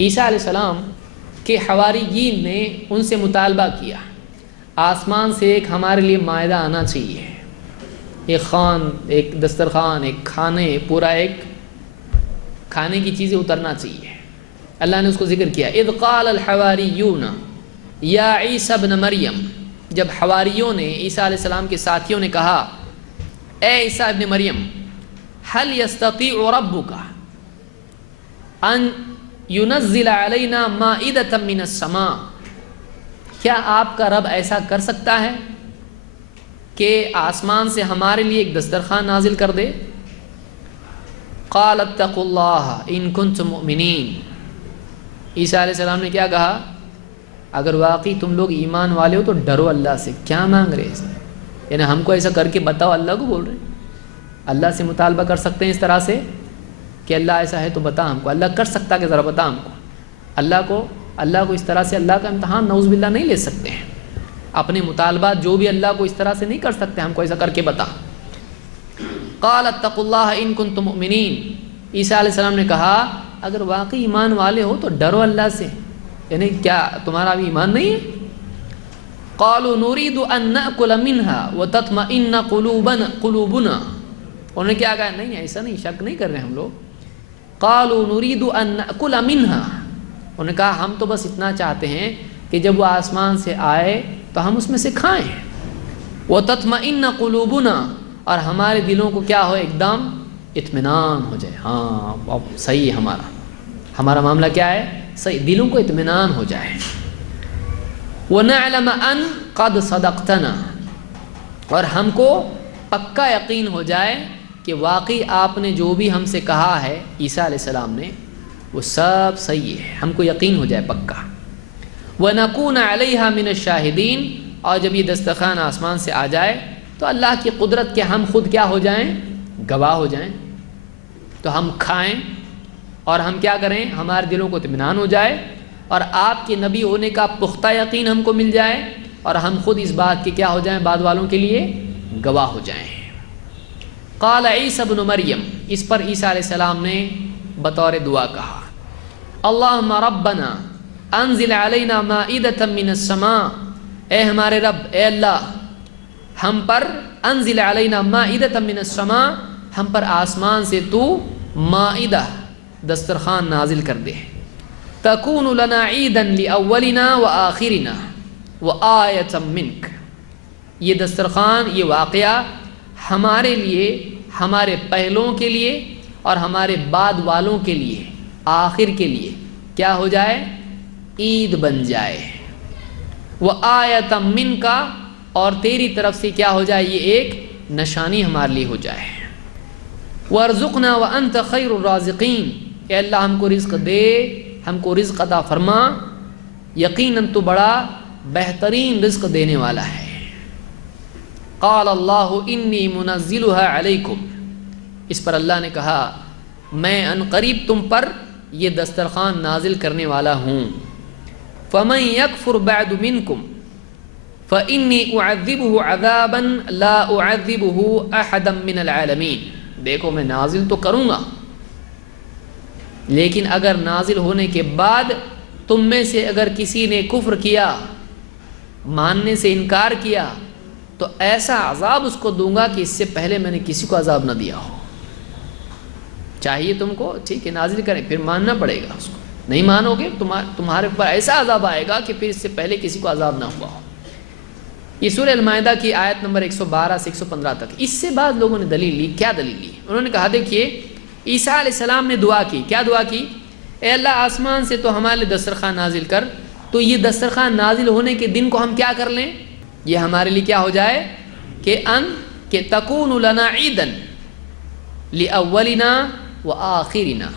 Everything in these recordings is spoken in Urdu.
عیسیٰ علیہ السلام کے حواریین نے ان سے مطالبہ کیا آسمان سے ایک ہمارے لیے مائدہ آنا چاہیے، ایک دسترخوان، ایک پورا ایک کھانے کی چیزیں اترنا چاہیے۔ اللہ نے اس کو ذکر کیا، اذ قال الحواریون یا عیسی ابن مریم، جب حواریوں نے عیسیٰ علیہ السلام کے ساتھیوں نے کہا اے عیسیٰ ابن مریم هل يستطيع ربك ان ينزل علينا مائدة من السماء، کیا آپ کا رب ایسا کر سکتا ہے کہ آسمان سے ہمارے لیے ایک دسترخوان نازل کر دے؟ قال اتقوا اللہ ان کنتم مؤمنین، عیسیٰ علیہ السلام نے کیا کہا؟ اگر واقعی تم لوگ ایمان والے ہو تو ڈرو اللہ سے۔ کیا مانگ رہے ہیں؟ یعنی ہم کو ایسا کر کے بتاؤ، اللہ کو بول رہے ہیں۔ اللہ سے مطالبہ کر سکتے ہیں اس طرح سے کہ اللہ ایسا ہے تو بتا ہم کو، اللہ کر سکتا کہ ذرا بتا ہم کو۔ اللہ کو اس طرح سے اللہ کا امتحان نعوذ باللہ نہیں لے سکتے ہیں، اپنے مطالبات جو بھی اللہ کو اس طرح سے نہیں کر سکتے، ہم کو ایسا کر کے بتا۔ قال اتقوا اللہ ان کنتم مؤمنین، عیسیٰ علیہ السلام نے کہا اگر واقعی ایمان والے ہو تو ڈرو اللہ سے، یعنی کیا تمہارا ابھی ایمان نہیں ہے؟ قالوا نريد ان ناكل منها وتطمئن قلوبنا، انہوں نے کیا کہا؟ نہیں ایسا نہیں، شک نہیں کر رہے ہم لوگ۔ قالوا نريد ان ناكل منها، انہوں نے کہا ہم تو بس اتنا چاہتے ہیں کہ جب وہ آسمان سے آئے تو ہم اس میں سے کھائیں۔ وتطمئن قلوبنا، اور ہمارے دلوں کو کیا ہو؟ ایک دم اطمینان ہو جائے، ہاں اب صحیح ہے، ہمارا معاملہ کیا ہے؟ صحیح، دلوں کو اطمینان ہو جائے۔ وَنَعْلَمَ أَن قَدْ صَدَقْتَنَا، اور ہم کو پکا یقین ہو جائے کہ واقعی آپ نے جو بھی ہم سے کہا ہے عیسیٰ علیہ السلام نے وہ سب صحیح ہے، ہم کو یقین ہو جائے پکا۔ وَنَكُونَ عَلَيْهَا مِنَ الشَّاهِدِينَ، اور جب یہ دسترخوان آسمان سے آ جائے تو اللہ کی قدرت کے ہم خود کیا ہو جائیں؟ گواہ ہو جائیں، تو ہم کھائیں اور ہم کیا کریں؟ ہمارے دلوں کو اطمینان ہو جائے اور آپ کے نبی ہونے کا پختہ یقین ہم کو مل جائے اور ہم خود اس بات کے کیا ہو جائیں؟ بعد والوں کے لیے گواہ ہو جائیں۔ قال عیسی ابن مریم، اس پر عیسیٰ علیہ السلام نے بطور دعا کہا اللہم ربنا انزل علینا مائدۃ من السماء، اے ہمارے رب، اے اللہ ہم پر انزل علینا مائدۃ من السماء، ہم پر آسمان سے تو مائدہ دسترخوان نازل کر دے، تکون لنا عیدا لاولنا وآخرنا وآیۃ منک، یہ دسترخوان، یہ واقعہ ہمارے لیے، ہمارے پہلوں کے لیے اور ہمارے بعد والوں کے لیے، آخر کے لیے کیا ہو جائے؟ عید بن جائے۔ وآیۃ منک، اور تیری طرف سے کیا ہو جائے؟ یہ ایک نشانی ہمارے لیے ہو جائے۔ وارزقنا وانت خیر الرازقین، اے اللہ ہم کو رزق دے، ہم کو رزق عطا فرما، یقیناً تو بڑا بہترین رزق دینے والا ہے۔ قال اللہ انی منزلها علیکم، اس پر اللہ نے کہا میں ان قریب تم پر یہ دسترخوان نازل کرنے والا ہوں۔ فمن یکفر بعد منکم فانی اعذبه عذابا لا اعذبه احدا من العالمین، دیکھو میں نازل تو کروں گا لیکن اگر نازل ہونے کے بعد تم میں سے اگر کسی نے کفر کیا، ماننے سے انکار کیا، تو ایسا عذاب اس کو دوں گا کہ اس سے پہلے میں نے کسی کو عذاب نہ دیا ہو۔ چاہیے تم کو ٹھیک ہے نازل کریں، پھر ماننا پڑے گا اس کو، نہیں مانو گے تمہارے اوپر ایسا عذاب آئے گا کہ پھر اس سے پہلے کسی کو عذاب نہ ہوا ہو۔ یہ سورہ المائدہ کی آیت نمبر 112 سے 115 تک۔ اس سے بعد لوگوں نے دلیل لی، کیا دلیل لی؟ انہوں نے کہا دیکھیے عیسیٰ علیہ السلام نے دعا کی، کیا دعا کی؟ اے اللہ آسمان سے تو ہمارے لیے دسترخوان نازل کر، تو یہ دسترخوان نازل ہونے کے دن کو ہم کیا کر لیں؟ یہ ہمارے لیے کیا ہو جائے کہ تکون لنا عیدا لاولنا وآخرنا،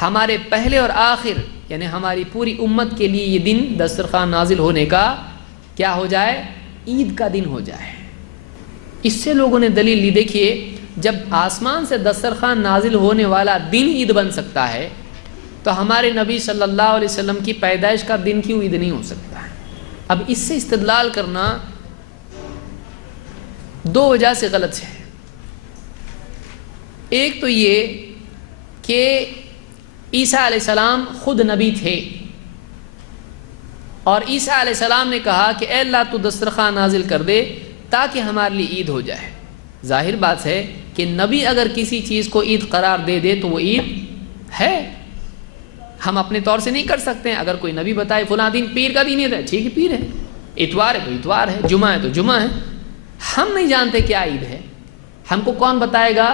ہمارے پہلے اور آخر یعنی ہماری پوری امت کے لیے یہ دن دسترخوان نازل ہونے کا کیا ہو جائے؟ عید کا دن ہو جائے۔ اس سے لوگوں نے دلیل لی، دیکھیے جب آسمان سے دسترخوان نازل ہونے والا دن عید بن سکتا ہے تو ہمارے نبی صلی اللہ علیہ وسلم کی پیدائش کا دن کیوں عید نہیں ہو سکتا ہے؟ اب اس سے استدلال کرنا دو وجہ سے غلط ہے۔ ایک تو یہ کہ عیسیٰ علیہ السلام خود نبی تھے، اور عیسیٰ علیہ السلام نے کہا کہ اے اللہ تو دسترخوان نازل کر دے تاکہ ہمارے لیے عید ہو جائے۔ ظاہر بات ہے کہ نبی اگر کسی چیز کو عید قرار دے دے تو وہ عید ہے، ہم اپنے طور سے نہیں کر سکتے ہیں۔ اگر کوئی نبی بتائے فلاں دن پیر کا دن ہے، ٹھیک ہے پیر ہے، اتوار ہے تو اتوار ہے، جمعہ ہے تو جمعہ ہے، ہم نہیں جانتے کیا عید ہے، ہم کو کون بتائے گا؟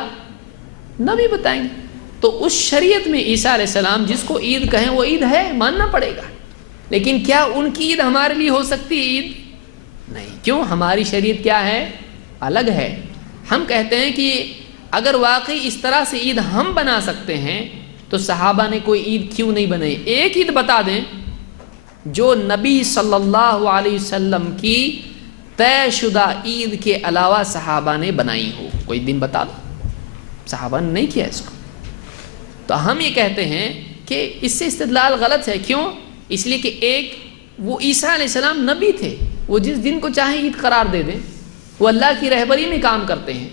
نبی بتائیں گے۔ تو اس شریعت میں عیسیٰ علیہ السلام جس کو عید کہیں وہ عید ہے، ماننا پڑے گا، لیکن کیا ان کی عید ہمارے لیے ہو سکتی ہے عید؟ نہیں، کیوں؟ ہماری شریعت کیا ہے؟ الگ ہے۔ ہم کہتے ہیں کہ اگر واقعی اس طرح سے عید ہم بنا سکتے ہیں تو صحابہ نے کوئی عید کیوں نہیں بنائی؟ ایک عید بتا دیں جو نبی صلی اللہ علیہ وسلم کی طے شدہ عید کے علاوہ صحابہ نے بنائی ہو، کوئی دن بتا دو۔ صحابہ نے نہیں کیا اس کو، تو ہم یہ کہتے ہیں کہ اس سے استدلال غلط ہے۔ کیوں؟ اس لیے کہ ایک وہ عیسیٰ علیہ السلام نبی تھے، وہ جس دن کو چاہیں عید قرار دے دیں، وہ اللہ کی رہبری میں کام کرتے ہیں،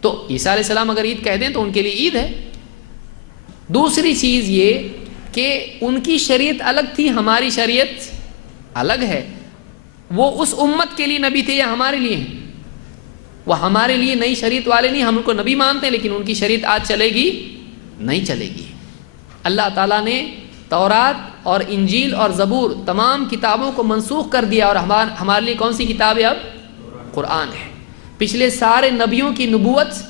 تو عیسیٰ علیہ السلام اگر عید کہہ دیں تو ان کے لیے عید ہے۔ دوسری چیز یہ کہ ان کی شریعت الگ تھی، ہماری شریعت الگ ہے۔ وہ اس امت کے لیے نبی تھے یا ہمارے لیے ہیں؟ وہ ہمارے لیے نئی شریعت والے نہیں، ہم ان کو نبی مانتے ہیں، لیکن ان کی شریعت آج چلے گی؟ نہیں چلے گی۔ اللہ تعالیٰ نے تورات اور انجیل اور زبور تمام کتابوں کو منسوخ کر دیا، اور ہمارے لیے کون سی کتاب ہے اب؟ قرآن ہے۔ پچھلے سارے نبیوں کی نبوت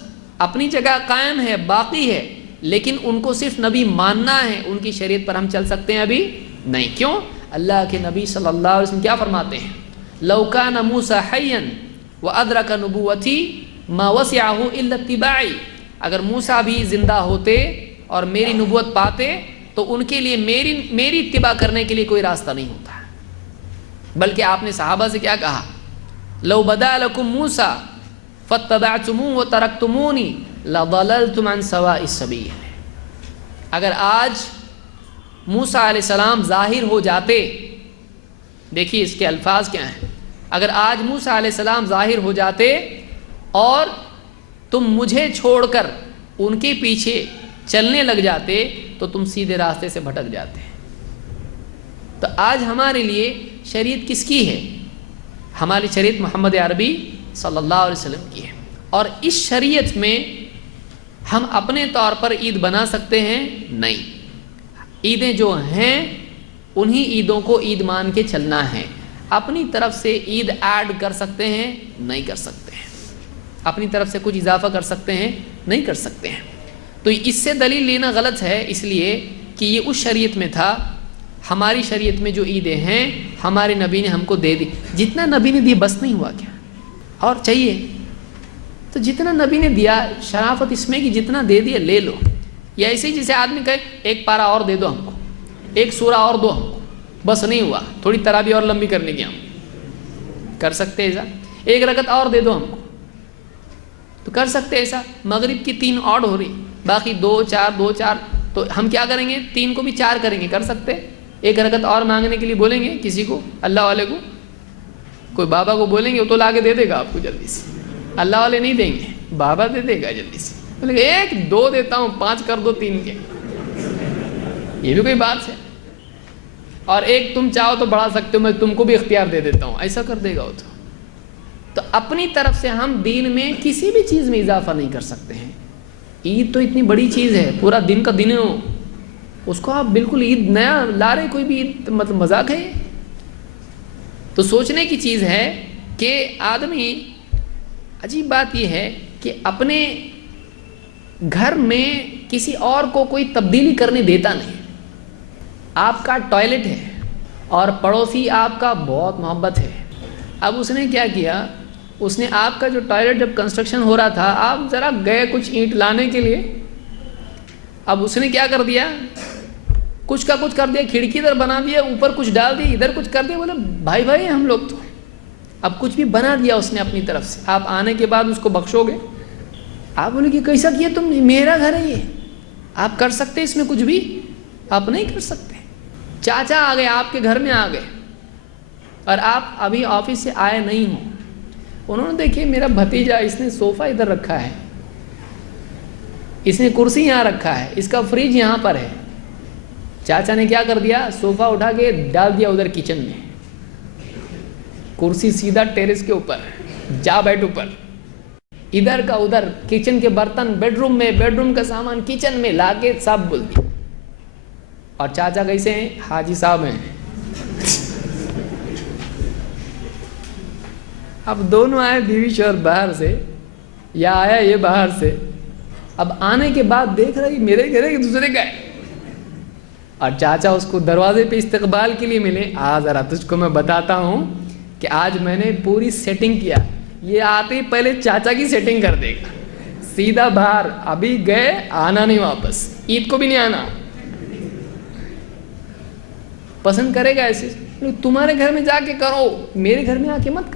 اپنی جگہ قائم ہے، باقی ہے، لیکن ان کو صرف نبی ماننا ہے، ان کی شریعت پر ہم چل سکتے ہیں ابھی نہیں۔ کیوں؟ اللہ کے نبی صلی اللہ علیہ وسلم کیا فرماتے ہیں؟ لو کان موسیٰ حیا وادرک نبوتی ما وسعہ الا اتباعی، اگر موسیٰ بھی زندہ ہوتے اور میری نبوت پاتے تو ان کے لیے میری اتباع کرنے کے لیے کوئی راستہ نہیں ہوتا۔ بلکہ آپ نے صحابہ سے کیا کہا؟ لو بدا لکم موسیٰ فاتبعتموہ وترکتمونی لضللتم عن سواء السبیل، اگر آج موسیٰ علیہ السلام ظاہر ہو جاتے، دیکھیے اس کے الفاظ کیا ہیں، اگر آج موسیٰ علیہ السلام ظاہر ہو جاتے اور تم مجھے چھوڑ کر ان کے پیچھے چلنے لگ جاتے تو تم سیدھے راستے سے بھٹک جاتے۔ تو آج ہمارے لیے شریعت کس کی ہے؟ ہماری شریعت محمد عربی صلی اللہ علیہ وسلم کی ہے، اور اس شریعت میں ہم اپنے طور پر عید بنا سکتے ہیں؟ نہیں۔ عیدیں جو ہیں انہی عیدوں کو عید مان کے چلنا ہے، اپنی طرف سے عید ایڈ کر سکتے ہیں؟ نہیں کر سکتے ہیں۔ اپنی طرف سے کچھ اضافہ کر سکتے ہیں؟ نہیں کر سکتے ہیں۔ تو اس سے دلیل لینا غلط ہے، اس لیے کہ یہ اس شریعت میں تھا۔ ہماری شریعت میں جو عیدیں ہیں ہمارے نبی نے ہم کو دے دی، جتنا نبی نے دی بس نہیں ہوا کیا اور چاہیے؟ تو جتنا نبی نے دیا، شرافت اس میں کہ جتنا دے دیا لے لو، یا ایسے ہی جسے آدمی کہے ایک پارہ اور دے دو ہم کو، ایک سورہ اور دو ہم کو، بس نہیں ہوا، تھوڑی تراویح اور لمبی کرنے کی ہم کر سکتے ایسا، ایک رکعت اور دے دو ہم کو تو کر سکتے ایسا، مغرب کی 3 آڈ ہو رہی، باقی 2 4 تو ہم کیا کریں گے؟ 3 کو بھی 4 کریں گے، کر سکتے۔ ایک رکعت اور مانگنے کے لیے بولیں گے کسی کو، اللہ والے کو، کوئی بابا کو بولیں گے وہ تو لا کے دے دے گا آپ کو جلدی سے، اللہ والے نہیں دیں گے، بابا دے دے گا جلدی سے، بولیں گے 1 2 دیتا ہوں، 5 کر دو 3 کے، یہ بھی کوئی بات ہے؟ اور ایک تم چاہو تو بڑھا سکتے ہو، میں تم کو بھی اختیار دے دیتا ہوں، ایسا کر دے گا وہ تو اپنی طرف سے ہم دین میں کسی بھی چیز میں اضافہ نہیں کر سکتے ہیں۔ عید تو اتنی بڑی چیز ہے، پورا دن کا دن ہو، اس کو آپ بالکل عید نیا لا رہے، کوئی بھی عید مطلب مذاق ہے؟ تو سوچنے کی چیز ہے کہ آدمی، عجیب بات یہ ہے کہ اپنے گھر میں کسی اور کو کوئی تبدیلی کرنے دیتا نہیں۔ آپ کا ٹوائلٹ ہے اور پڑوسی آپ کا بہت محبت ہے، اب اس نے کیا کیا، اس نے آپ کا جو ٹوائلٹ جب کنسٹرکشن ہو رہا تھا، آپ ذرا گئے کچھ اینٹ لانے کے لیے، اب اس نے کیا کر دیا، کچھ کا کچھ کر دیا، کھڑکی ادھر بنا دیا، اوپر کچھ ڈال دیا، ادھر کچھ کر دیا، بولے بھائی ہم لوگ تو، اب کچھ بھی بنا دیا اس نے اپنی طرف سے، آپ آنے کے بعد اس کو بخشو گے؟ آپ بولے کہ کیسا کیا تم نے، میرا گھر ہے یہ، آپ کر سکتے اس میں کچھ بھی؟ آپ نہیں کر سکتے۔ چاچا آ گئے آپ کے گھر میں آ گئے اور آپ ابھی آفس سے آئے نہیں ہوں، انہوں نے دیکھیے میرا بھتیجا، اس نے صوفہ ادھر رکھا ہے، اس نے کرسی یہاں رکھا ہے، اس کا فریج یہاں پر ہے، چاچا نے کیا کر دیا, صوفہ اٹھا کے ڈال دیا ادھر کچن میں, کرسی سیدھا ٹیرس کے اوپر, جا بیٹھ اوپر, ادھر کا ادھر, کچن کے برتن بیڈ روم میں, بیڈ روم کا سامان کچن میں لا کے سب بول دیا. اور چاچا کیسے ہیں؟ حاجی صاحب ہیں. اب دونوں آئے بیوی شوہر باہر سے, یا آیا یہ باہر سے. اب آنے کے بعد دیکھ رہا ہے میرے گھر ہے کہ دوسرے کا ہے. اور چاچا اس کو دروازے پہ استقبال کے لیے ملے, ذرا تجھ کو میں بتاتا ہوں کہ آج میں نے پوری سیٹنگ کیا. یہ آتے ہی پہلے چاچا کی سیٹنگ کر دے گا, سیدھا باہر, ابھی گئے آنا نہیں واپس, عید کو بھی نہیں آنا. پسند کرے گا ایسے, تمہارے گھر میں جا کے کرو, میرے گھر میں آ کے مت کرو.